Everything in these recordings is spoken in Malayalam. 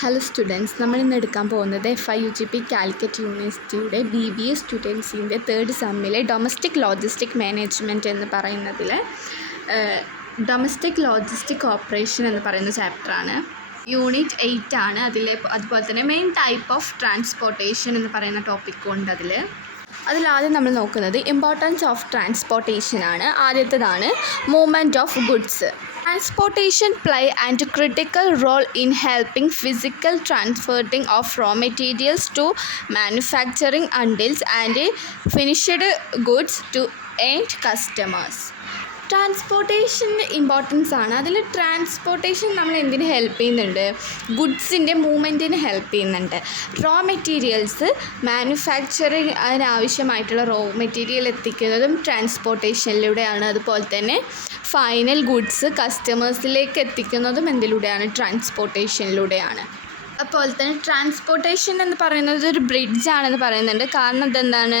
ഹലോ സ്റ്റുഡൻസ്, നമ്മളിന്ന് എടുക്കാൻ പോകുന്നത് FIUGP കാലിക്കറ്റ് യൂണിവേഴ്സിറ്റിയുടെ BBA സ്റ്റുഡൻസിൻ്റെ തേർഡ് സെമ്മിലെ ഡൊമസ്റ്റിക് ലോജിസ്റ്റിക് മാനേജ്മെൻറ്റ് എന്ന് പറയുന്നതിൽ ഡൊമസ്റ്റിക് ലോജിസ്റ്റിക് ഓപ്പറേഷൻ എന്ന് പറയുന്ന ചാപ്റ്ററാണ്. യൂണിറ്റ് 8 ആണ്. അതുപോലെ തന്നെ മെയിൻ ടൈപ്പ് ഓഫ് ട്രാൻസ്പോർട്ടേഷൻ എന്ന് പറയുന്ന ടോപ്പിക്കും ഉണ്ട്. അതിലാദ്യം നമ്മൾ നോക്കുന്നത് ഇമ്പോർട്ടൻസ് ഓഫ് ട്രാൻസ്പോർട്ടേഷൻ ആണ്. ആദ്യത്തേതാണ് movement of goods. Transportation play a critical role in helping physical transporting of raw materials to manufacturing units and finished goods to end customers. ട്രാൻസ്പോർട്ടേഷൻ്റെ ഇമ്പോർട്ടൻസ് ആണ്. അതിൽ ട്രാൻസ്പോർട്ടേഷൻ നമ്മൾ എന്തിന് ഹെൽപ്പ് ചെയ്യുന്നുണ്ട്? ഗുഡ്സിൻ്റെ മൂവ്മെൻറ്റിന് ഹെൽപ്പ് ചെയ്യുന്നുണ്ട്. റോ മെറ്റീരിയൽസ് മാനുഫാക്ചറിങ് അതിനാവശ്യമായിട്ടുള്ള റോ മെറ്റീരിയൽ എത്തിക്കുന്നതും ട്രാൻസ്പോർട്ടേഷനിലൂടെയാണ്. അതുപോലെ തന്നെ ഫൈനൽ ഗുഡ്സ് കസ്റ്റമേഴ്സിലേക്ക് എത്തിക്കുന്നതും എന്തിലൂടെയാണ്? ട്രാൻസ്പോർട്ടേഷനിലൂടെയാണ്. അതുപോലെ തന്നെ ട്രാൻസ്പോർട്ടേഷൻ എന്ന് പറയുന്നത് ഒരു ബ്രിഡ്ജാണെന്ന് പറയുന്നുണ്ട്. കാരണം ഇതെന്താണ്,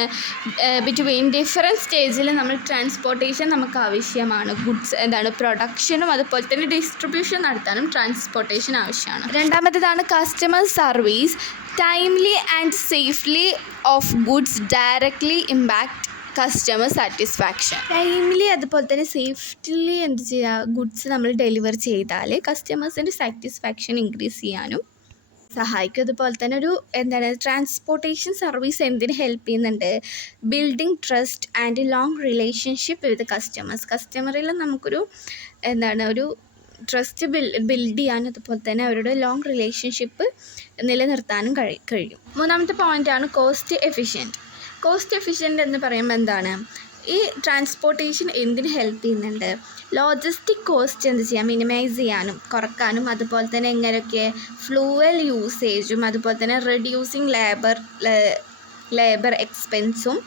ബിറ്റ്വീൻ ഡിഫറെൻറ്റ് സ്റ്റേജിൽ നമ്മൾ ട്രാൻസ്പോർട്ടേഷൻ നമുക്ക് ആവശ്യമാണ്. ഗുഡ്സ് പ്രൊഡക്ഷനും അതുപോലെ തന്നെ ഡിസ്ട്രിബ്യൂഷൻ നടത്താനും ട്രാൻസ്പോർട്ടേഷൻ ആവശ്യമാണ്. രണ്ടാമത്തേതാണ് customer service. Timely and safely of goods directly impact customer satisfaction. Timely അതുപോലെ തന്നെ സേഫ്റ്റിലി എന്ത് ചെയ്യുക, ഗുഡ്സ് നമ്മൾ ഡെലിവർ ചെയ്താൽ കസ്റ്റമേഴ്സിൻ്റെ സാറ്റിസ്ഫാക്ഷൻ ഇൻക്രീസ് ചെയ്യാനും സഹായിക്കും. അതുപോലെ തന്നെ ട്രാൻസ്പോർട്ടേഷൻ സർവീസ് എന്തിന് ഹെൽപ്പ് ചെയ്യുന്നുണ്ട്? Building trust and long relationship with customers. കസ്റ്റമറിൽ നമുക്കൊരു ഒരു ട്രസ്റ്റ് ബിൽഡ് ചെയ്യാനും അതുപോലെ തന്നെ അവരുടെ ലോങ് റിലേഷൻഷിപ്പ് നിലനിർത്താനും കഴിയും. മൂന്നാമത്തെ പോയിൻ്റാണ് കോസ്റ്റ് എഫിഷ്യൻറ്റ്. കോസ്റ്റ് എഫിഷ്യൻ്റ് എന്ന് പറയുമ്പോൾ എന്താണ്? ഈ ട്രാൻസ്പോർട്ടേഷൻ എന്തിന് ഹെൽപ്പ് ചെയ്യുന്നുണ്ട്? ലോജിസ്റ്റിക് കോസ്റ്റ് എന്ത് ചെയ്യാം? മിനിമൈസ് ചെയ്യാനും കുറക്കാനും അതുപോലെ തന്നെ എങ്ങനെയൊക്കെ ഫ്ലൂവൽ യൂസേജും അതുപോലെ തന്നെ റെഡ്യൂസിങ് ലേബർ എക്സ്പെൻസും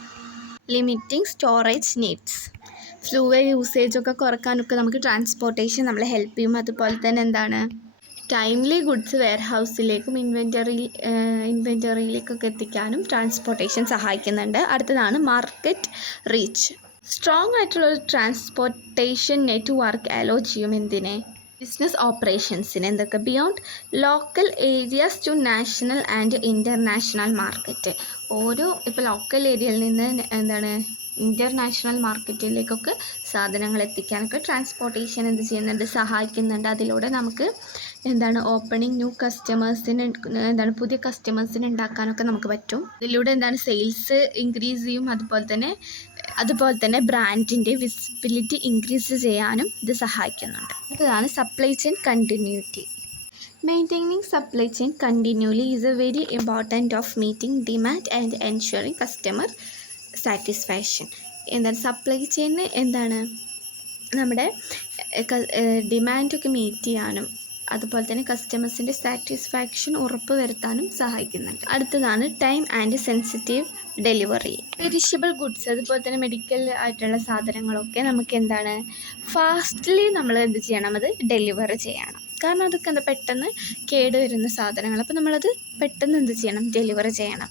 ലിമിറ്റിംഗ് സ്റ്റോറേജ് നീഡ്സ്. ഫ്ലൂവൽ യൂസേജൊക്കെ കുറക്കാനൊക്കെ നമുക്ക് ട്രാൻസ്പോർട്ടേഷൻ നമ്മളെ ഹെൽപ്പ് ചെയ്യും. അതുപോലെ തന്നെ ടൈംലി ഗുഡ്സ് വെയർ ഹൗസിലേക്കും ഇൻവെൻറ്ററിയിലേക്കൊക്കെ എത്തിക്കാനും ട്രാൻസ്പോർട്ടേഷൻ സഹായിക്കുന്നുണ്ട്. അടുത്തതാണ് മാർക്കറ്റ് റീച്ച്. സ്ട്രോങ് ആയിട്ടുള്ള ഒരു ട്രാൻസ്പോർട്ടേഷൻ നെറ്റ്വർക്ക് അലോ ചെയ്യും എന്തിനെ? ബിസിനസ് ഓപ്പറേഷൻസിന്. എന്തൊക്കെ? Beyond local areas to national and international market. ഇപ്പോൾ ലോക്കൽ ഏരിയയിൽ നിന്ന് ഇൻ്റർനാഷണൽ മാർക്കറ്റിലേക്കൊക്കെ സാധനങ്ങൾ എത്തിക്കാനൊക്കെ ട്രാൻസ്പോർട്ടേഷൻ എന്ത് ചെയ്യുന്നുണ്ട്? സഹായിക്കുന്നുണ്ട്. അതിലൂടെ നമുക്ക് ഓപ്പണിംഗ് ന്യൂ കസ്റ്റമേഴ്സിന് പുതിയ കസ്റ്റമേഴ്സിന് ഉണ്ടാക്കാനൊക്കെ നമുക്ക് പറ്റും. ഇതിലൂടെ സെയിൽസ് ഇൻക്രീസ് ചെയ്യും. അതുപോലെ തന്നെ ബ്രാൻഡിൻ്റെ വിസിബിലിറ്റി ഇൻക്രീസ് ചെയ്യാനും ഇത് സഹായിക്കുന്നുണ്ട്. ഇതാണ് supply chain continuity. Maintaining supply chain continually is a very important of meeting demand and ensuring customer satisfaction. Supply ചെയിന് നമ്മുടെ ഡിമാൻഡൊക്കെ മീറ്റ് ചെയ്യാനും അതുപോലെ തന്നെ കസ്റ്റമേഴ്സിൻ്റെ സാറ്റിസ്ഫാക്ഷൻ ഉറപ്പ് വരുത്താനും സഹായിക്കുന്നുണ്ട്. അടുത്തതാണ് time and sensitive delivery. Perishable goods അതുപോലെ തന്നെ മെഡിക്കൽ ആയിട്ടുള്ള സാധനങ്ങളൊക്കെ നമുക്ക് ഫാസ്റ്റ്ലി നമ്മൾ എന്ത് ചെയ്യണം? അത് ഡെലിവർ ചെയ്യണം. കാരണം അതൊക്കെ പെട്ടെന്ന് കേടുവരുന്ന സാധനങ്ങൾ. അപ്പോൾ നമ്മളത് പെട്ടെന്ന് എന്ത് ചെയ്യണം? ഡെലിവർ ചെയ്യണം.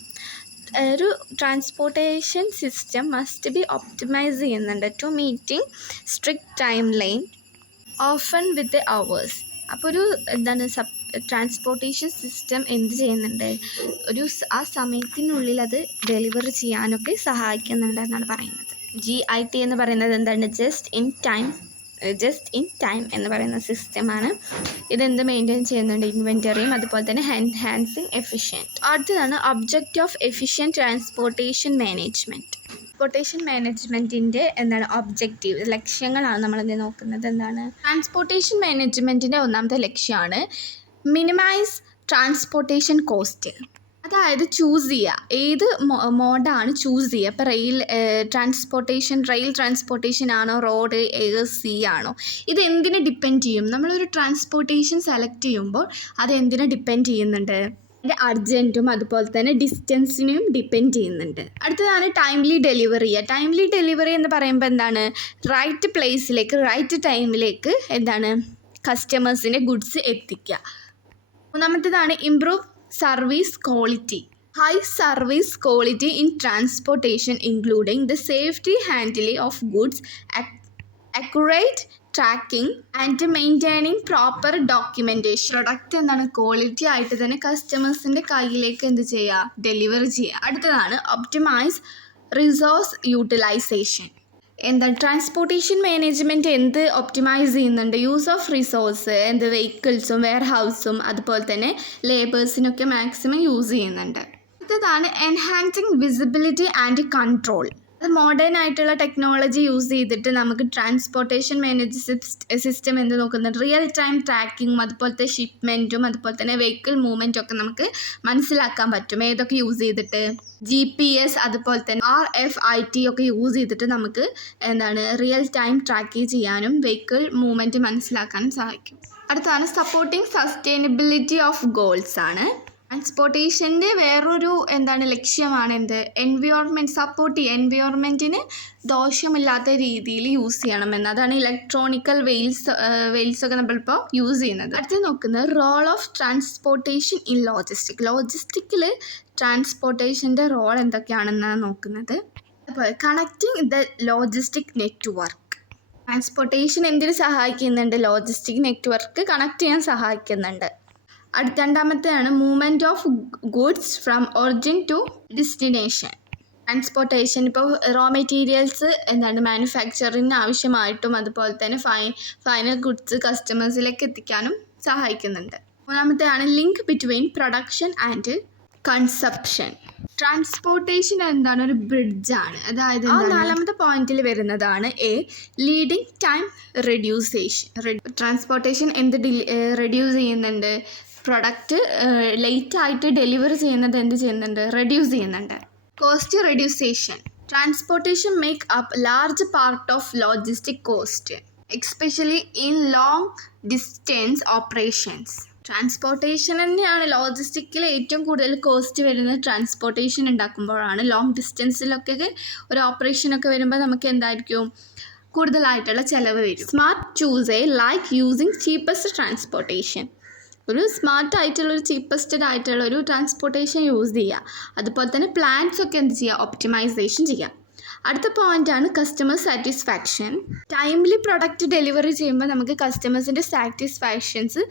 ഒരു transportation system must be optimize ചെയ്യുന്നുണ്ട് to meeting strict time line often with hours. അപ്പോൾ ട്രാൻസ്പോർട്ടേഷൻ സിസ്റ്റം എന്ത് ചെയ്യുന്നുണ്ട്? ആ സമയത്തിനുള്ളിൽ അത് ഡെലിവർ ചെയ്യാനൊക്കെ സഹായിക്കുന്നുണ്ട് എന്നാണ് പറയുന്നത്. GIT എന്ന് പറയുന്നത് ജസ്റ്റ് ഇൻ ടൈം എന്ന് പറയുന്ന സിസ്റ്റമാണ്. ഇതെന്ത് മെയിൻറ്റെയിൻ ചെയ്യുന്നുണ്ട്? ഇൻവെൻറ്ററിയും അതുപോലെ തന്നെ എൻഹാൻസിങ് എഫിഷ്യൻറ്റ്. അടുത്തതാണ് object of efficient transportation management. Transportation മാനേജ്മെൻറ്റിൻ്റെ ഒബ്ജക്റ്റീവ് ലക്ഷ്യങ്ങളാണ് നമ്മളിത് നോക്കുന്നത്. ട്രാൻസ്പോർട്ടേഷൻ മാനേജ്മെൻറ്റിൻ്റെ ഒന്നാമത്തെ ലക്ഷ്യമാണ് മിനിമൈസ് ട്രാൻസ്പോർട്ടേഷൻ കോസ്റ്റ്. അതായത് ചൂസ് ചെയ്യുക, ഏത് മോഡാണ് ചൂസ് ചെയ്യുക. ഇപ്പോൾ റെയിൽ ട്രാൻസ്പോർട്ടേഷൻ ആണോ, റോഡ്, എയർ, സീ ആണോ? ഇത് എന്തിനെ ഡിപ്പെൻഡ് ചെയ്യും? നമ്മളൊരു ട്രാൻസ്പോർട്ടേഷൻ സെലക്ട് ചെയ്യുമ്പോൾ അത് എന്തിനെ ഡിപ്പെൻഡ് ചെയ്യുന്നുണ്ട്? അതിൻ്റെ അർജൻറ്റും അതുപോലെ തന്നെ ഡിസ്റ്റൻസിനെയും ഡിപ്പെൻഡ് ചെയ്യുന്നുണ്ട്. അടുത്തതാണ് ടൈംലി ഡെലിവറി. ടൈംലി ഡെലിവറി എന്ന് പറയുമ്പോൾ റൈറ്റ് പ്ലേസിലേക്ക് റൈറ്റ് ടൈമിലേക്ക് കസ്റ്റമേഴ്സിൻ്റെ ഗുഡ്സ് എത്തിക്കുക. മൂന്നാമത്തേതാണ് improve service quality. High service quality in transportation including the safety handling of goods, accurate tracking and maintaining proper documentation. Product എന്താണ് ക്വാളിറ്റി ആയിട്ട് തന്നെ കസ്റ്റമേഴ്സിൻ്റെ കയ്യിലേക്ക് എന്ത് ചെയ്യുക, ഡെലിവർ ചെയ്യുക. അടുത്തതാണ് ഒപ്റ്റിമൈസ് റിസോഴ്സ് യൂട്ടിലൈസേഷൻ. എന്താണ് ട്രാൻസ്പോർട്ടേഷൻ മാനേജ്മെൻറ്റ് എന്ത് ഒപ്റ്റിമൈസ് ചെയ്യുന്നുണ്ട്, യൂസ് ഓഫ് റിസോഴ്സ് എന്ത് വെഹിക്കിൾസും വെയർഹൗസും അതുപോലെ തന്നെ ലേബേഴ്സിനൊക്കെ മാക്സിമം യൂസ് ചെയ്യുന്നുണ്ട്. അടുത്തതാണ് എൻഹാൻസിങ് വിസിബിലിറ്റി ആൻഡ് കൺട്രോൾ. അത് മോഡേൺ ആയിട്ടുള്ള ടെക്നോളജി യൂസ് ചെയ്തിട്ട് നമുക്ക് ട്രാൻസ്പോർട്ടേഷൻ സിസ്റ്റം എന്ത് നോക്കുന്നുണ്ട്, റിയൽ ടൈം ട്രാക്കിങ്ങും അതുപോലത്തെ ഷിപ്മെൻറ്റും അതുപോലെ തന്നെ വെഹിക്കിൾ മൂവ്മെൻറ്റും ഒക്കെ നമുക്ക് മനസ്സിലാക്കാൻ പറ്റും. ഏതൊക്കെ യൂസ് ചെയ്തിട്ട്, GPS അതുപോലെ തന്നെ RFID ഒക്കെ യൂസ് ചെയ്തിട്ട് നമുക്ക് എന്താണ് റിയൽ ടൈം ട്രാക്ക് ചെയ്യാനും വെഹിക്കിൾ മൂവ്മെൻറ്റ് മനസ്സിലാക്കാനും സഹായിക്കും. അടുത്താണ് സപ്പോർട്ടിങ് സസ്റ്റൈനബിലിറ്റി ഓഫ് ഗോൾസ് ആണ്. ട്രാൻസ്പോർട്ടേഷൻ്റെ വേറൊരു എന്താണ് ലക്ഷ്യമാണ് എൻവയോൺമെൻറ്റ് സപ്പോർട്ട് ചെയ്യുക, എൻവയോൺമെൻറ്റിന് ദോഷമില്ലാത്ത രീതിയിൽ യൂസ് ചെയ്യണമെന്ന്. അതാണ് ഇലക്ട്രോണിക്കൽ വെയിൽസ് ഒക്കെ നമ്മളിപ്പോൾ യൂസ് ചെയ്യുന്നത്. അടുത്ത് നോക്കുന്നത് റോൾ ഓഫ് ട്രാൻസ്പോർട്ടേഷൻ ഇൻ ലോജിസ്റ്റിക്കിൽ ട്രാൻസ്പോർട്ടേഷൻ്റെ റോൾ എന്തൊക്കെയാണെന്നാണ് നോക്കുന്നത്. അതുപോലെ connecting the logistic network. Transportation എന്തിനു സഹായിക്കുന്നുണ്ട്, ലോജിസ്റ്റിക് നെറ്റ്വർക്ക് കണക്ട് ചെയ്യാൻ സഹായിക്കുന്നുണ്ട്. രണ്ടാമത്തെയാണ് movement of goods from origin to destination. Transportation ഇപ്പോൾ റോ മെറ്റീരിയൽസ് എന്താണ് മാനുഫാക്ചറിന് ആവശ്യമായിട്ടും അതുപോലെ തന്നെ ഫൈനൽ ഗുഡ്സ് കസ്റ്റമേഴ്സിലേക്ക് എത്തിക്കാനും സഹായിക്കുന്നുണ്ട്. മൂന്നാമത്തെയാണ് link between production and consumption. Transportation എന്താണ്, ഒരു ബ്രിഡ്ജാണ്. അതായത് നാലാമത്തെ പോയിന്റിൽ വരുന്നതാണ് ലീഡിങ് ടൈം റെഡ്യൂസേഷൻ. ട്രാൻസ്പോർട്ടേഷൻ എന്ത് റെഡ്യൂസ് ചെയ്യുന്നുണ്ട്, പ്രൊഡക്റ്റ് ലേറ്റായിട്ട് ഡെലിവറി ചെയ്യുന്നത് എന്ത് ചെയ്യുന്നുണ്ട്, റെഡ്യൂസ് ചെയ്യുന്നുണ്ട്. Cost reduction. Transportation make up large part of logistic cost especially in long distance operations. Transportation തന്നെയാണ് ലോജിസ്റ്റിക്കിൽ ഏറ്റവും കൂടുതൽ കോസ്റ്റ് വരുന്നത്. ട്രാൻസ്പോർട്ടേഷൻ ഉണ്ടാക്കുമ്പോഴാണ്. ലോങ് ഡിസ്റ്റൻസിലൊക്കെ ഒരു ഓപ്പറേഷനൊക്കെ വരുമ്പോൾ നമുക്ക് എന്തായിരിക്കും, കൂടുതലായിട്ടുള്ള ചിലവ് വരും. Smart choose like using cheapest transportation. ഒരു സ്മാർട്ടായിട്ടുള്ളൊരു ചീപ്പസ്റ്റ് ആയിട്ടുള്ളൊരു ട്രാൻസ്പോർട്ടേഷൻ യൂസ് ചെയ്യുക. അതുപോലെ തന്നെ പ്ലാൻസ് ഒക്കെ എന്ത് ചെയ്യുക, ഒപ്റ്റിമൈസേഷൻ ചെയ്യുക. അടുത്ത പോയിൻ്റാണ് customer satisfaction. Timely product delivery ചെയ്യുമ്പോൾ നമുക്ക് കസ്റ്റമേഴ്സിൻ്റെ സാറ്റിസ്ഫാക്ഷൻസ്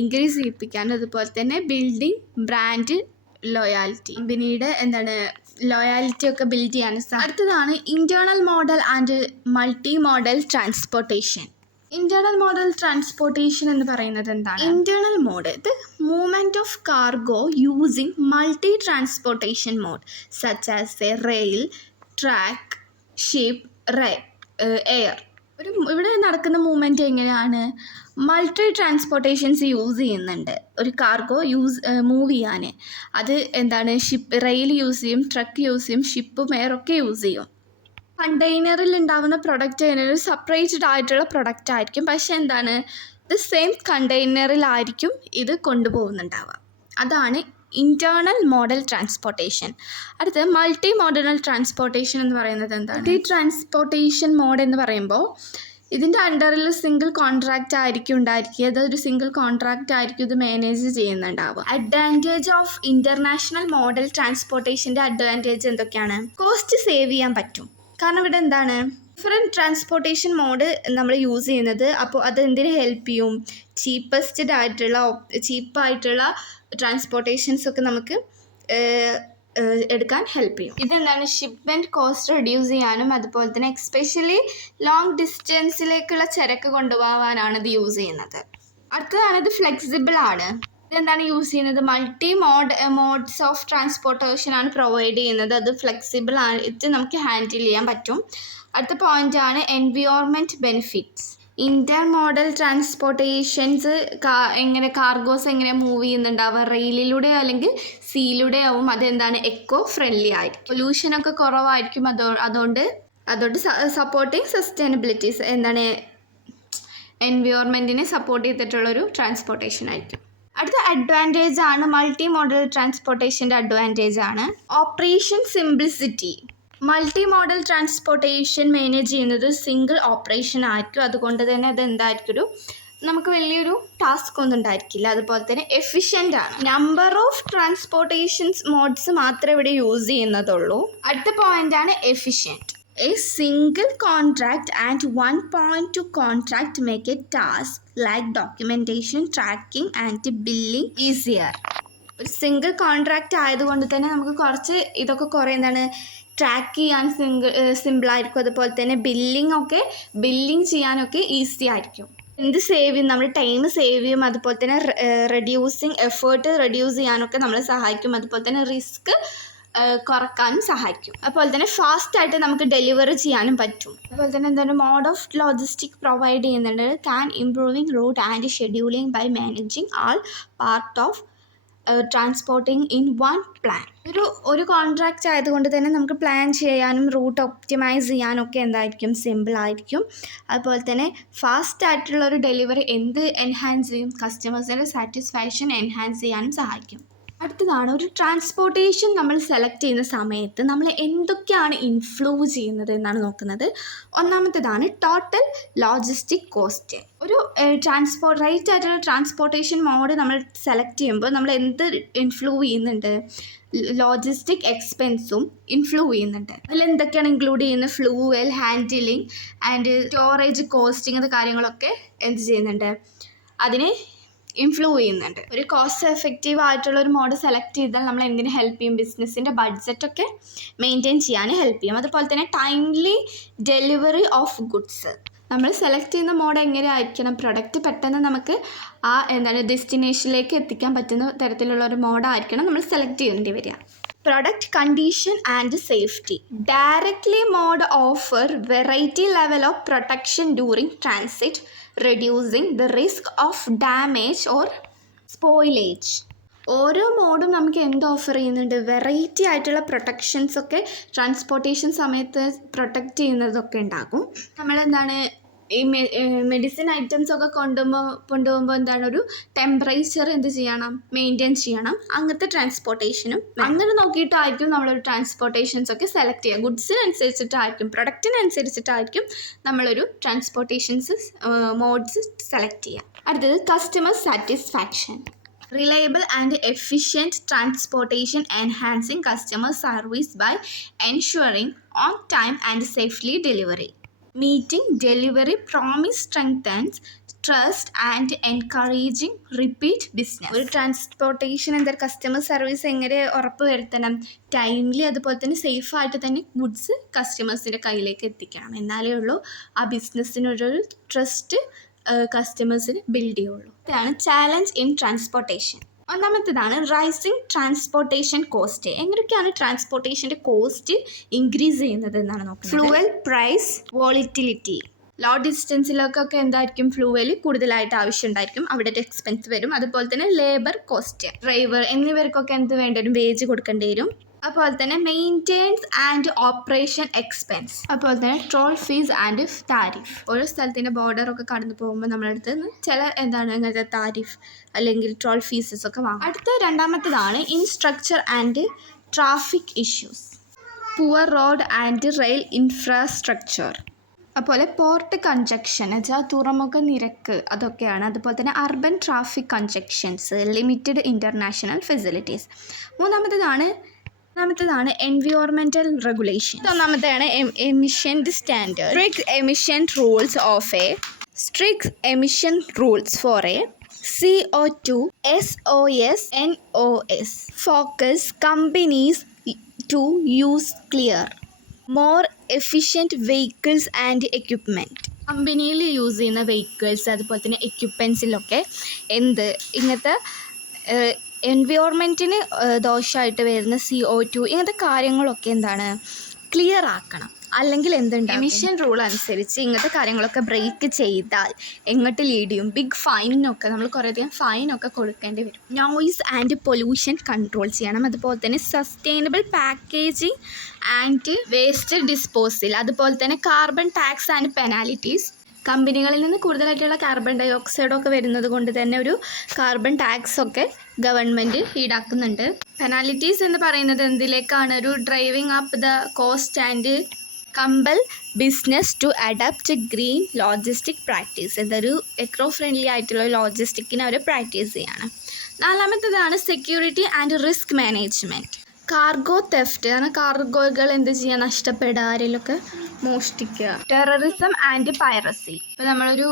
ഇൻക്രീസ് ചെയ്യിപ്പിക്കാൻ, അതുപോലെ തന്നെ ബിൽഡിംഗ് ബ്രാൻഡ് ലോയാലിറ്റി, കമ്പനിയുടെ ലോയാലിറ്റി ഒക്കെ ബിൽഡ് ചെയ്യാൻ. അടുത്തതാണ് internal model and multi model transportation. Internal model transportation എന്ന് പറയുന്നത് എന്താണ്, ഇൻറ്റേർണൽ മോഡ് ഇത് movement of cargo using multi transportation mode such as a rail, truck, ship, air. ഇവിടെ നടക്കുന്ന മൂവ്മെൻറ്റ് എങ്ങനെയാണ്, മൾട്ടി ട്രാൻസ്പോർട്ടേഷൻസ് യൂസ് ചെയ്യുന്നുണ്ട്. ഒരു കാർഗോ മൂവ് ചെയ്യാൻ അത് റെയിൽ യൂസ് ചെയ്യും, ട്രക്ക് യൂസ് ചെയ്യും, ഷിപ്പും എയറൊക്കെ യൂസ് ചെയ്യും. കണ്ടെയ്നറിൽ ഉണ്ടാകുന്ന പ്രൊഡക്റ്റ് ഒരു സെപ്പറേറ്റഡ് ആയിട്ടുള്ള പ്രൊഡക്റ്റ് ആയിരിക്കും, പക്ഷേ ഇത് സെയിം കണ്ടെയ്നറിലായിരിക്കും ഇത് കൊണ്ടുപോകുന്നുണ്ടാവുക. അതാണ് ഇൻറ്റേർണൽ മോഡൽ ട്രാൻസ്പോർട്ടേഷൻ. അടുത്ത് മൾട്ടി മോഡൽ ട്രാൻസ്പോർട്ടേഷൻ എന്ന് പറയുന്നത് എന്താണ്, മൾട്ടി ട്രാൻസ്പോർട്ടേഷൻ മോഡ് എന്ന് പറയുമ്പോൾ ഇതിൻ്റെ അണ്ടറിൽ സിംഗിൾ കോൺട്രാക്റ്റ് ആയിരിക്കും ഉണ്ടായിരിക്കുക. അതൊരു സിംഗിൾ കോൺട്രാക്റ്റ് ആയിരിക്കും ഇത് മാനേജ് ചെയ്യുന്നുണ്ടാവുക. അഡ്വാൻറ്റേജ് ഓഫ് ഇൻ്റർനാഷണൽ മോഡൽ ട്രാൻസ്പോർട്ടേഷൻ്റെ അഡ്വാൻറ്റേജ് എന്തൊക്കെയാണ്, കോസ്റ്റ് സേവ് ചെയ്യാൻ പറ്റും. കാരണം ഇവിടെ ഡിഫറെൻറ്റ് ട്രാൻസ്പോർട്ടേഷൻ മോഡ് നമ്മൾ യൂസ് ചെയ്യുന്നത്. അപ്പോൾ അത് എന്തിനു ഹെൽപ്പ് ചെയ്യും, ചീപ്പായിട്ടുള്ള ട്രാൻസ്പോർട്ടേഷൻസ് ഒക്കെ നമുക്ക് എടുക്കാൻ ഹെൽപ്പ് ചെയ്യും. ഷിപ്മെൻറ്റ് കോസ്റ്റ് റെഡ്യൂസ് ചെയ്യാനും അതുപോലെ തന്നെ എസ്പെഷ്യലി ലോങ് ഡിസ്റ്റൻസിലേക്കുള്ള ചരക്ക് കൊണ്ടുപോകാനാണ് ഇത് യൂസ് ചെയ്യുന്നത്. അടുത്തതാണ് ഇത് ഫ്ലെക്സിബിൾ ആണ്. ഇതെന്താണ് യൂസ് ചെയ്യുന്നത്, മൾട്ടി മോഡ്സ് ഓഫ് ട്രാൻസ്പോർട്ടേഷൻ ആണ് പ്രൊവൈഡ് ചെയ്യുന്നത്. അത് ഫ്ലെക്സിബിൾ ആണ്, ഇത് നമുക്ക് ഹാൻഡിൽ ചെയ്യാൻ പറ്റും. അടുത്ത പോയിൻ്റാണ് എൻവയോൺമെൻറ്റ് ബെനിഫിറ്റ്സ്. ഇൻ്റർ മോഡൽ ട്രാൻസ്പോർട്ടേഷൻസ് കാർഗോസ് എങ്ങനെ മൂവ് ചെയ്യുന്നുണ്ടാവുക, റെയിലിലൂടെയോ അല്ലെങ്കിൽ സീയിലൂടെ ആവും. അതെന്താണ് എക്കോ ഫ്രണ്ട്ലി ആയിരിക്കും, പൊല്യൂഷനൊക്കെ കുറവായിരിക്കും. അതുകൊണ്ട് സപ്പോർട്ടിങ് സസ്റ്റൈനബിലിറ്റീസ് എൻവയോൺമെൻറ്റിനെ സപ്പോർട്ട് ചെയ്തിട്ടുള്ളൊരു ട്രാൻസ്പോർട്ടേഷൻ ആയിരിക്കും. അടുത്ത അഡ്വാൻറ്റേജ് ആണ് മൾട്ടി മോഡൽ ട്രാൻസ്പോർട്ടേഷൻ്റെ അഡ്വാൻറ്റേജ് ആണ് operation simplicity. Multi model transportation manage ചെയ്യുന്നത് സിംഗിൾ ഓപ്പറേഷൻ ആയിരിക്കും. അതുകൊണ്ട് തന്നെ അത് നമുക്ക് വലിയൊരു ടാസ്ക് ഒന്നും ഉണ്ടായിരിക്കില്ല. അതുപോലെ തന്നെ എഫിഷ്യൻ്റ് ആണ്. നമ്പർ ഓഫ് ട്രാൻസ്പോർട്ടേഷൻസ് മോഡ്സ് മാത്രമേ ഇവിടെ യൂസ് ചെയ്യുന്നതുള്ളൂ. അടുത്ത പോയിൻ്റാണ് efficient. A single contract and one point to contract make a task like documentation, tracking and billing easier. ഒരു സിംഗിൾ കോൺട്രാക്റ്റ് ആയതുകൊണ്ട് തന്നെ നമുക്ക് കുറച്ച് ഇതൊക്കെ കുറേ എന്താണ് ട്രാക്ക് ചെയ്യാൻ സിമ്പിളായിരിക്കും. അതുപോലെ തന്നെ ബില്ലിങ് ചെയ്യാനൊക്കെ ഈസി ആയിരിക്കും. എന്ത് സേവ് ചെയ്യും, നമ്മൾ ടൈം സേവ് ചെയ്യും. അതുപോലെ തന്നെ എഫേർട്ട് റെഡ്യൂസ് ചെയ്യാനൊക്കെ നമ്മളെ സഹായിക്കും. അതുപോലെ തന്നെ റിസ്ക് കുറക്കാനും സഹായിക്കും. അതുപോലെ തന്നെ ഫാസ്റ്റായിട്ട് നമുക്ക് ഡെലിവറി ചെയ്യാനും പറ്റും. അതുപോലെ തന്നെ എന്താണ് മോഡ് ഓഫ് ലോജിസ്റ്റിക് പ്രൊവൈഡ് ചെയ്യുന്നുണ്ട്. Can improving route and scheduling by managing all part of transporting in one plan. ഒരു കോൺട്രാക്റ്റ് ആയതുകൊണ്ട് തന്നെ നമുക്ക് പ്ലാൻ ചെയ്യാനും റൂട്ട് ഒപ്റ്റിമൈസ് ചെയ്യാനൊക്കെ എന്തായിരിക്കും, സിമ്പിളായിരിക്കും. അതുപോലെ തന്നെ ഫാസ്റ്റ് ആയിട്ടുള്ളൊരു ഡെലിവറി എൻഹാൻസ് ചെയ്യും, കസ്റ്റമേഴ്സിൻ്റെ സാറ്റിസ്ഫാക്ഷൻ എൻഹാൻസ് ചെയ്യാനും സഹായിക്കും. അടുത്തതാണ് ഒരു ട്രാൻസ്പോർട്ടേഷൻ നമ്മൾ സെലക്ട് ചെയ്യുന്ന സമയത്ത് നമ്മൾ എന്തൊക്കെയാണ് ഇൻഫ്ലൂവ് ചെയ്യുന്നത് എന്നാണ് നോക്കുന്നത്. ഒന്നാമത്തേതാണ് ടോട്ടൽ ലോജിസ്റ്റിക് കോസ്റ്റ്. ഒരു റൈറ്റ് ആയിട്ടുള്ള ട്രാൻസ്പോർട്ടേഷൻ മോഡ് നമ്മൾ സെലക്ട് ചെയ്യുമ്പോൾ നമ്മൾ എന്ത് ഇൻഫ്ലൂവ് ചെയ്യുന്നുണ്ട്, ലോജിസ്റ്റിക് എക്സ്പെൻസും ഇൻഫ്ലൂവ് ചെയ്യുന്നുണ്ട്. അതിൽ എന്തൊക്കെയാണ് ഇൻക്ലൂഡ് ചെയ്യുന്നത്, ഫ്ലൂവൽ, ഹാൻഡിലിംഗ് ആൻഡ് സ്റ്റോറേജ് കോസ്റ്റ്, ഇങ്ങനത്തെ കാര്യങ്ങളൊക്കെ എന്ത് ചെയ്യുന്നുണ്ട്, അതിനെ ഇൻഫ്ലൂവ് ചെയ്യുന്നുണ്ട്. ഒരു കോസ്റ്റ് എഫക്റ്റീവ് ആയിട്ടുള്ള ഒരു മോഡ് സെലക്ട് ചെയ്താൽ നമ്മൾ എന്തിനു ഹെൽപ്പ് ചെയ്യും, ബിസിനസ്സിൻ്റെ ബഡ്ജറ്റൊക്കെ മെയിൻറ്റെയിൻ ചെയ്യാൻ ഹെൽപ്പ് ചെയ്യും. അതുപോലെ തന്നെ ടൈംലി ഡെലിവറി ഓഫ് ഗുഡ്സ്. നമ്മൾ സെലക്ട് ചെയ്യുന്ന മോഡ് എങ്ങനെയായിരിക്കണം, പ്രൊഡക്റ്റ് പെട്ടെന്ന് നമുക്ക് ഡെസ്റ്റിനേഷനിലേക്ക് എത്തിക്കാൻ പറ്റുന്ന തരത്തിലുള്ള ഒരു മോഡായിരിക്കണം നമ്മൾ സെലക്ട് ചെയ്യേണ്ടി വരിക. Product condition and safety. Directly mode offer variety level of protection during transit, reducing the risk of damage or spoilage. ഓരോ മോഡും നമുക്ക് എന്ത് ഓഫർ ചെയ്യുന്നുണ്ട്, വെറൈറ്റി ആയിട്ടുള്ള പ്രൊട്ടക്ഷൻസൊക്കെ ട്രാൻസ്പോർട്ടേഷൻ സമയത്ത് പ്രൊട്ടക്റ്റ് ചെയ്യുന്നതൊക്കെ ഉണ്ടാകും. നമ്മളെന്താണ് ഈ മെഡിസിൻ ഐറ്റംസൊക്കെ കൊണ്ടുപോകുമ്പോൾ എന്താണ് ഒരു ടെമ്പറേച്ചർ എന്ത് ചെയ്യണം, മെയിൻറ്റെയിൻ ചെയ്യണം. അങ്ങനത്തെ ട്രാൻസ്പോർട്ടേഷനും അങ്ങനെ നോക്കിയിട്ടായിരിക്കും നമ്മളൊരു ട്രാൻസ്പോർട്ടേഷൻസൊക്കെ സെലക്ട് ചെയ്യുക. ഗുഡ്സിനനുസരിച്ചിട്ടായിരിക്കും, പ്രൊഡക്റ്റിനനുസരിച്ചിട്ടായിരിക്കും നമ്മളൊരു ട്രാൻസ്പോർട്ടേഷൻസ് മോഡ്സ് സെലക്ട് ചെയ്യുക. അടുത്തത് customer satisfaction. Reliable and efficient transportation enhancing customer service by ensuring on time and safely delivery. Meeting delivery promise strengthens trust and encouraging repeat business. ഒരു ട്രാൻസ്പോർട്ടേഷൻ കസ്റ്റമർ സർവീസ് എങ്ങനെ ഉറപ്പ് വരുത്തണം, ടൈംലി അതുപോലെ തന്നെ സേഫായിട്ട് തന്നെ ഗുഡ്സ് കസ്റ്റമേഴ്സിൻ്റെ കയ്യിലേക്ക് എത്തിക്കണം. എന്നാലേ ഉള്ളൂ ആ ബിസിനസ്സിനൊരു ട്രസ്റ്റ് കസ്റ്റമേഴ്സിന് ബിൽഡ് ചെയ്യുള്ളൂ. ഇതാണ് ചാലഞ്ച് ഇൻ ട്രാൻസ്പോർട്ടേഷൻ. ഒന്നാമത്തേതാണ് റൈസിങ് ട്രാൻസ്പോർട്ടേഷൻ കോസ്റ്റ്. എങ്ങനെയൊക്കെയാണ് ട്രാൻസ്പോർട്ടേഷൻ്റെ കോസ്റ്റ് ഇൻക്രീസ് ചെയ്യുന്നത് എന്നാണ് നോക്കുന്നത്. ഫ്ലൂവൽ പ്രൈസ് വോളിറ്റിലിറ്റി. ലോ ഡിസ്റ്റൻസിലൊക്കെ എന്തായിരിക്കും, ഫ്ലൂവൽ കൂടുതലായിട്ട് ആവശ്യമുണ്ടായിരിക്കും, അവിടെ ഒരു എക്സ്പെൻസ് വരും. അതുപോലെ തന്നെ ലേബർ കോസ്റ്റ്, ഡ്രൈവർ എന്നിവർക്കൊക്കെ എന്ത് വേണ്ടി വരും, വേജ് കൊടുക്കേണ്ടി വരും. അതുപോലെ തന്നെ മെയിൻറ്റെയിൻസ് ആൻഡ് ഓപ്പറേഷൻ എക്സ്പെൻസ്. അതുപോലെ തന്നെ ടോൾ ഫീസ് ആൻഡ് താരിഫ്. ഓരോ സ്ഥലത്തിൻ്റെ ബോർഡറൊക്കെ കടന്നു പോകുമ്പോൾ നമ്മളടുത്ത് ചില ഇങ്ങനത്തെ താരിഫ് അല്ലെങ്കിൽ ടോൾ ഫീസസ് ഒക്കെ വാങ്ങും. അടുത്ത രണ്ടാമത്തേതാണ് infrastructure and traffic issues. Poor road and rail infrastructure. അതുപോലെ പോർട്ട് കൺജക്ഷൻ വെച്ചാൽ തുറമുഖ നിരക്ക്, അതൊക്കെയാണ്. അതുപോലെ തന്നെ urban traffic congestions, limited international facilities. മൂന്നാമത്തേതാണ് എൻവിയോൺമെൻറ്റൽ റെഗുലേഷൻ. ഒന്നാമത്തെയാണ് emission standard. Strict emission rules for A CO2, SOS, NOS. Focus companies to use clear, more efficient vehicles and equipment. കമ്പനിയിൽ യൂസ് ചെയ്യുന്ന വെഹിക്കിൾസ് അതുപോലെ തന്നെ എക്യുപ്മെൻസിലൊക്കെ ഇങ്ങനത്തെ എൻവയോൺമെൻറ്റിന് ദോഷമായിട്ട് വരുന്ന CO2 ഇങ്ങനത്തെ കാര്യങ്ങളൊക്കെ ക്ലിയർ ആക്കണം. അല്ലെങ്കിൽ എമിഷൻ റൂൾ അനുസരിച്ച് ഇങ്ങനത്തെ കാര്യങ്ങളൊക്കെ ബ്രേക്ക് ചെയ്താൽ എങ്ങോട്ട് ലീഡ് ചെയ്യും, ബിഗ് ഫൈനൊക്കെ നമ്മൾ കുറേയധികം ഫൈനൊക്കെ കൊടുക്കേണ്ടി വരും. നോയിസ് ആൻഡ് പൊല്യൂഷൻ കൺട്രോൾ ചെയ്യണം. അതുപോലെ തന്നെ sustainable packaging and waste disposal. അതുപോലെ തന്നെ കാർബൺ ടാക്സ് ആൻഡ് പെനാലിറ്റീസ്. കമ്പനികളിൽ നിന്ന് കൂടുതലായിട്ടുള്ള കാർബൺ ഡൈ ഓക്സൈഡൊക്കെ വരുന്നത് കൊണ്ട് തന്നെ ഒരു കാർബൺ ടാക്സ് ഒക്കെ ഗവൺമെൻറ് ഈടാക്കുന്നുണ്ട്. പെനാലിറ്റീസ് എന്ന് പറയുന്നത് എന്തിലേക്കാണ്, ഒരു driving up the cost and compel business to adapt green logistic practice. ഇതൊരു എക്കോ ഫ്രണ്ട്ലി ആയിട്ടുള്ള ലോജിസ്റ്റിക്കിനെ അവർ പ്രാക്ടീസ് ചെയ്യാണ്. നാലാമത്തേതാണ് security and risk management. Cargo theft, കാരണം കാർഗോകൾ നഷ്ടപ്പെടുക, ആരെങ്കിലുമൊക്കെ മോഷ്ടിക്കുക. Terrorism and piracy. ഇപ്പോൾ നമ്മളൊരു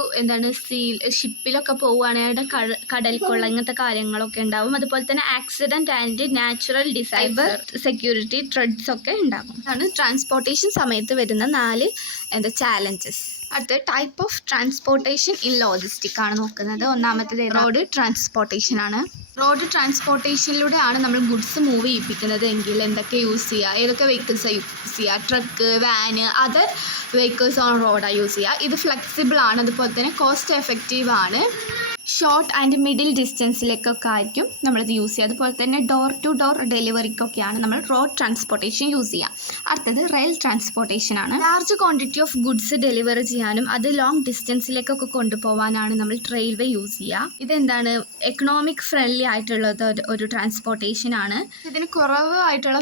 ഷിപ്പിലൊക്കെ പോവുകയാണെങ്കിൽ കടൽ കൊള്ള ഇങ്ങനത്തെ കാര്യങ്ങളൊക്കെ ഉണ്ടാവും. അതുപോലെ തന്നെ accident and natural cyber security threats ഒക്കെ ഉണ്ടാകും. അതാണ് ട്രാൻസ്പോർട്ടേഷൻ സമയത്ത് വരുന്ന 4 ചാലഞ്ചസ്. അടുത്ത type of transportation in logistic ആണ് നോക്കുന്നത്. ഒന്നാമത്തേത് റോഡ് ട്രാൻസ്പോർട്ടേഷൻ ആണ്. റോഡ് ട്രാൻസ്പോർട്ടേഷനിലൂടെയാണ് നമ്മൾ ഗുഡ്സ് മൂവ് ചെയ്യിപ്പിക്കുന്നത് എങ്കിൽ എന്തൊക്കെ യൂസ് ചെയ്യുക, ഏതൊക്കെ വെഹിക്കിൾസാണ് യൂസ് ചെയ്യുക? Truck, van, other vehicles on റോഡാണ് യൂസ് ചെയ്യുക. ഇത് ഫ്ലെക്സിബിൾ ആണ്, അതുപോലെ തന്നെ കോസ്റ്റ് എഫക്റ്റീവ് ആണ്. ഷോർട്ട് ആൻഡ് മിഡിൽ ഡിസ്റ്റൻസിലേക്കൊക്കെ ആയിരിക്കും നമ്മളിത് യൂസ് ചെയ്യുക. അതുപോലെ തന്നെ ഡോർ ടു ഡോർ ഡെലിവറിക്കൊക്കെയാണ് നമ്മൾ റോഡ് ട്രാൻസ്പോർട്ടേഷൻ യൂസ് ചെയ്യുക. അടുത്തത് റെയിൽ ട്രാൻസ്പോർട്ടേഷൻ ആണ്. Large quantity of goods delivery ചെയ്യാനും അത് ലോങ് ഡിസ്റ്റൻസിലേക്കൊക്കെ കൊണ്ടുപോകാനാണ് നമ്മൾ റെയിൽവേ യൂസ് ചെയ്യുക. ഇതെന്താണ് എക്കണോമിക് ഫ്രണ്ട്ലി ആയിട്ടുള്ളത് ഒരു ട്രാൻസ്പോർട്ടേഷൻ ആണ്. ഇതിന് കുറവായിട്ടുള്ള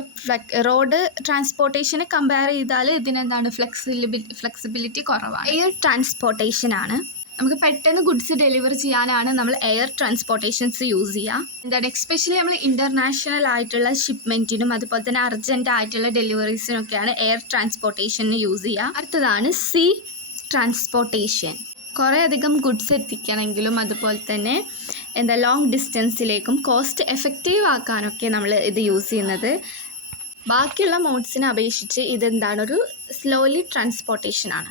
റോഡ് ട്രാൻസ്പോർട്ടേഷനെ കമ്പയർ ചെയ്താൽ ഇതിനെന്താണ് ഫ്ലെക്സിബിലിറ്റി കുറവാണ്. എയർ ട്രാൻസ്പോർട്ടേഷൻ ആണ്. നമുക്ക് പെട്ടെന്ന് ഗുഡ്സ് ഡെലിവർ ചെയ്യാനാണ് നമ്മൾ എയർ ട്രാൻസ്പോർട്ടേഷൻസ് യൂസ് ചെയ്യുക. എസ്പെഷ്യലി നമ്മൾ ഇൻ്റർനാഷണൽ ആയിട്ടുള്ള ഷിപ്മെൻറ്റിനും അതുപോലെ തന്നെ അർജൻറ്റ് ആയിട്ടുള്ള ഡെലിവറീസിനൊക്കെയാണ് എയർ ട്രാൻസ്പോർട്ടേഷന് യൂസ് ചെയ്യുക. അടുത്തതാണ് സീ ട്രാൻസ്പോർട്ടേഷൻ. കുറേ അധികം ഗുഡ്സ് എത്തിക്കണമെങ്കിലും അതുപോലെ തന്നെ ലോങ് ഡിസ്റ്റൻസിലേക്കും കോസ്റ്റ് എഫക്റ്റീവ് ആക്കാനൊക്കെ നമ്മൾ ഇത് യൂസ് ചെയ്യുന്നത്. ബാക്കിയുള്ള മോഡ്സിനെ അപേക്ഷിച്ച് ഒരു സ്ലോലി ട്രാൻസ്പോർട്ടേഷൻ ആണ്.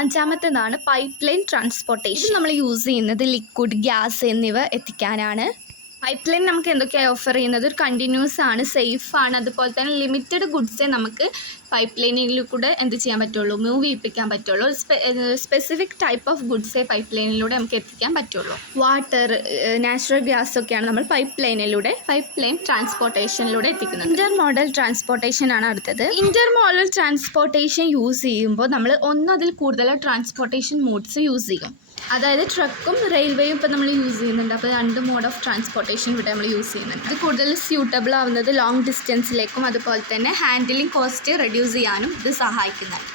അഞ്ചാമത്തേതാണ് പൈപ്പ് ലൈൻ ട്രാൻസ്പോർട്ടേഷൻ. നമ്മൾ യൂസ് ചെയ്യുന്നത് ലിക്വിഡ്, ഗ്യാസ് എന്നിവ എത്തിക്കാനാണ്. പൈപ്പ് ലൈൻ നമുക്ക് എന്തൊക്കെയാണ് ഓഫർ ചെയ്യുന്നത്? ഒരു കണ്ടിന്യൂസ് ആണ്, സേഫ് ആണ്, അതുപോലെ തന്നെ ലിമിറ്റഡ് ഗുഡ്സേ നമുക്ക് പൈപ്പ് ലൈനിൽ കൂടെ ചെയ്യാൻ പറ്റുള്ളൂ, മൂവ് ചെയ്യിപ്പിക്കാൻ പറ്റുള്ളൂ. സ്പെസിഫിക് ടൈപ്പ് ഓഫ് ഗുഡ്സേ പൈപ്പ് ലൈനിലൂടെ നമുക്ക് എത്തിക്കാൻ പറ്റുള്ളൂ. വാട്ടർ, നാച്ചുറൽ ഗ്യാസ് ഒക്കെയാണ് നമ്മൾ പൈപ്പ് ലൈൻ ട്രാൻസ്പോർട്ടേഷനിലൂടെ എത്തിക്കുന്നത്. ഇന്റർമോഡൽ ട്രാൻസ്പോർട്ടേഷൻ ആണ് അടുത്തത്. ഇന്റർമോഡൽ ട്രാൻസ്പോർട്ടേഷൻ യൂസ് ചെയ്യുമ്പോൾ നമ്മൾ ഒന്നതിൽ കൂടുതൽ ട്രാൻസ്പോർട്ടേഷൻ മോഡ്സ് യൂസ് ചെയ്യും. അതായത് ട്രക്കും റെയിൽവേയും ഇപ്പോൾ നമ്മൾ യൂസ് ചെയ്യുന്നുണ്ട്. അപ്പോൾ 2 മോഡ് ഓഫ് ട്രാൻസ്പോർട്ടേഷൻ ഇവിടെ നമ്മൾ യൂസ് ചെയ്യുന്നുണ്ട്. ഇത് കൂടുതൽ സ്യൂട്ടബിൾ ആവുന്നത് ലോങ് ഡിസ്റ്റൻസിലേക്കും അതുപോലെ തന്നെ ഹാൻഡിലിംഗ് കോസ്റ്റ് റെഡ്യൂസ് ചെയ്യാനും ഇത് സഹായിക്കുന്നുണ്ട്.